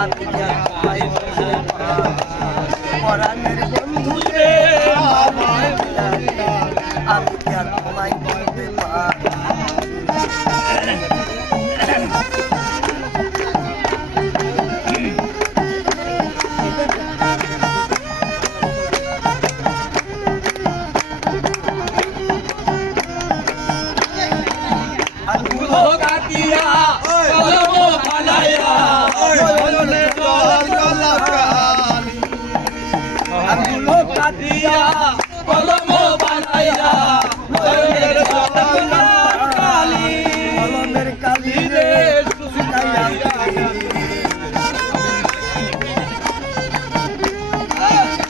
আমি তোমায় বলতে পারি পরাণের বন্ধু রে আমায় আমি তোমায় বলতে পারি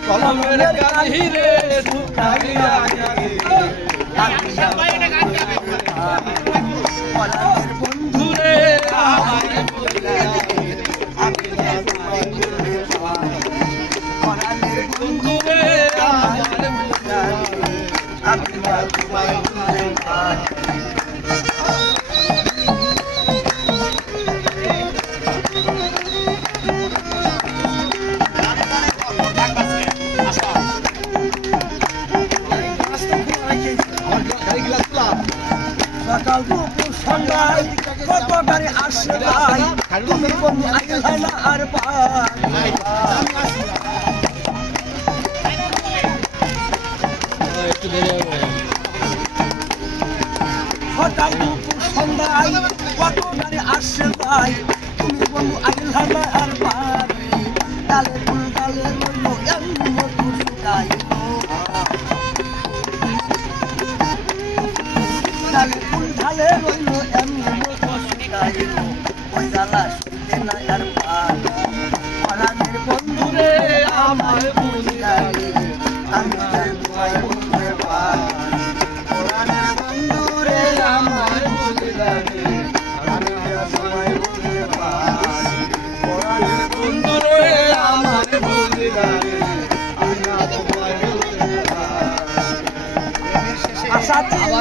কলমের কালি রে শুকাইয়া পরাণের বন্ধু রে আমায় পরাণের বন্ধু রে আমি তোমায় বলতে পারি সকাল দুপুর সন্ধ্যায় কত গাড়ি আসে ভাই তুমি বন্ধু আইলা না আর ভাই সকাল দুপুর সন্ধ্যায় কত গাড়ি আসে ভাই তুমি বন্ধু আইলা না আর ভাই ডালে ফুল ডালে রইল এমন মধু শুকাই ফুল ঢালে রইল এমনি মতো শুকাইল ওই জ্বালা শুনতে না আর পরাণের বন্ধু রে আমায় বুঝিলারে আমি তোমায় বলতে পারি পরাণের বন্ধু রে আমায় বুঝিলারে আমি তোমায় বলতে পারি পরাণের বন্ধু রে আমায় বুঝিলারে আমি তোমায় বলতে পারি আশা ছিল